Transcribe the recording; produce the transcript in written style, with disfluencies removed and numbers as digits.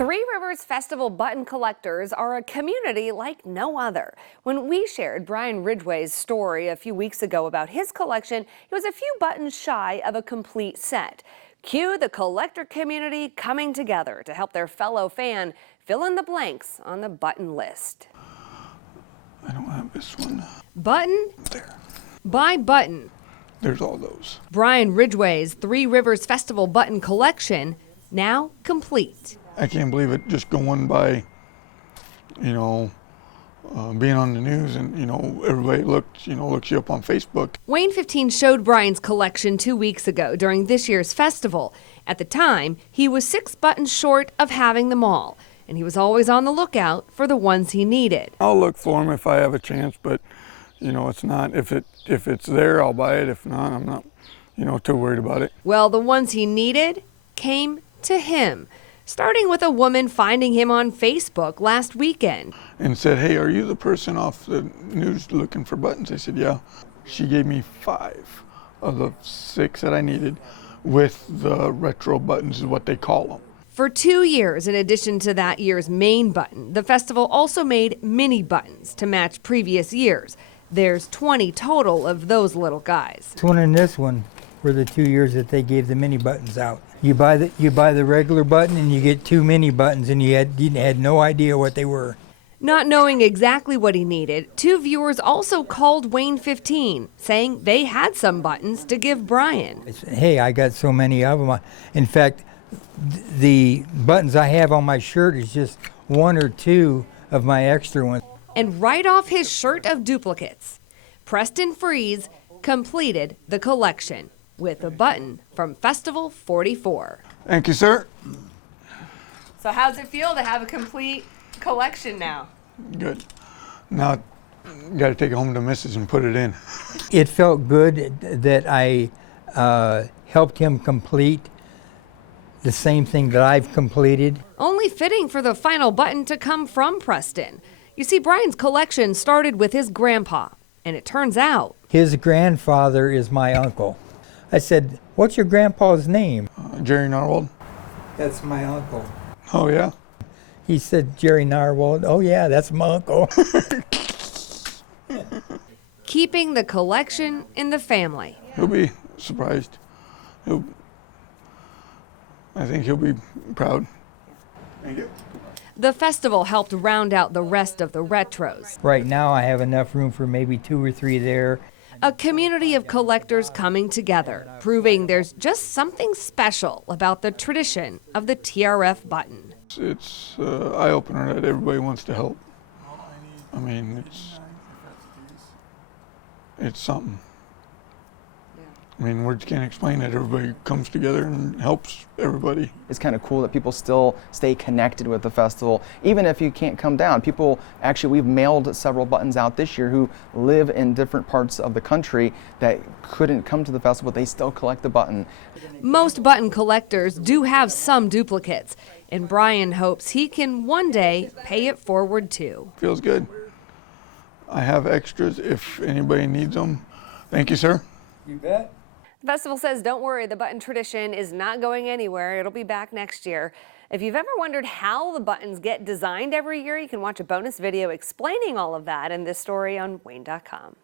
Three Rivers Festival button collectors are a community like no other. When we shared Brian Ridgway's story a few weeks ago about his collection, he was a few buttons shy of a complete set. Cue the collector community coming together to help their fellow fan fill in the blanks on the button list. I don't have this one. Button There. by button. There's all those. Brian Ridgway's Three Rivers Festival button collection now complete. I can't believe it just going by, being on the news and, everybody looks you up on Facebook. Wayne 15 showed Brian's collection 2 weeks ago during this year's festival. At the time, he was 6 buttons short of having them all, and he was always on the lookout for the ones he needed. I'll look for them if I have a chance, but, it's not, if it's there, I'll buy it. If not, I'm not, too worried about it. Well, the ones he needed came to him, starting with a woman finding him on Facebook last weekend. And said, hey, are you the person off the news looking for buttons? I said, yeah. She gave me 5 of the 6 that I needed with the retro buttons is what they call them. For 2 years, in addition to that year's main button, the festival also made mini buttons to match previous years. There's 20 total of those little guys. This one and this one were the 2 years that they gave the mini buttons out. You buy the regular button and you get 2 mini buttons, and you had no idea what they were. Not knowing exactly what he needed, 2 viewers also called Wayne 15, saying they had some buttons to give Brian. I said, hey, I got so many of them. In fact, the buttons I have on my shirt is just 1 or 2 of my extra ones. And right off his shirt of duplicates, Preston Freeze completed the collection with a button from Festival 44. Thank you, sir. So how's it feel to have a complete collection now? Good. Now, you got to take it home to Mrs. and put it in. It felt good that I helped him complete the same thing that I've completed. Only fitting for the final button to come from Preston. You see, Brian's collection started with his grandpa, and it turns out His grandfather is my uncle. I said, what's your grandpa's name? Jerry Narwhal. That's my uncle. Oh, yeah? He said, Jerry Narwhal. Oh, yeah, that's my uncle. keeping the collection in the family. He'll be surprised. I think he'll be proud. Thank you. The festival helped round out the rest of the retros. Right now I have enough room for maybe 2 or 3 there. A community of collectors coming together, proving there's just something special about the tradition of the TRF button. It's an eye-opener that everybody wants to help. I mean, it's something. I mean, words can't explain it. Everybody comes together and helps everybody. It's kind of cool that people still stay connected with the festival, even if you can't come down. We've mailed several buttons out this year who live in different parts of the country that couldn't come to the festival, but they still collect the button. Most button collectors do have some duplicates, and Brian hopes he can one day pay it forward too. Feels good. I have extras if anybody needs them. Thank you, sir. You bet. The festival says, don't worry, the button tradition is not going anywhere. It'll be back next year. If you've ever wondered how the buttons get designed every year, you can watch a bonus video explaining all of that in this story on Wayne.com.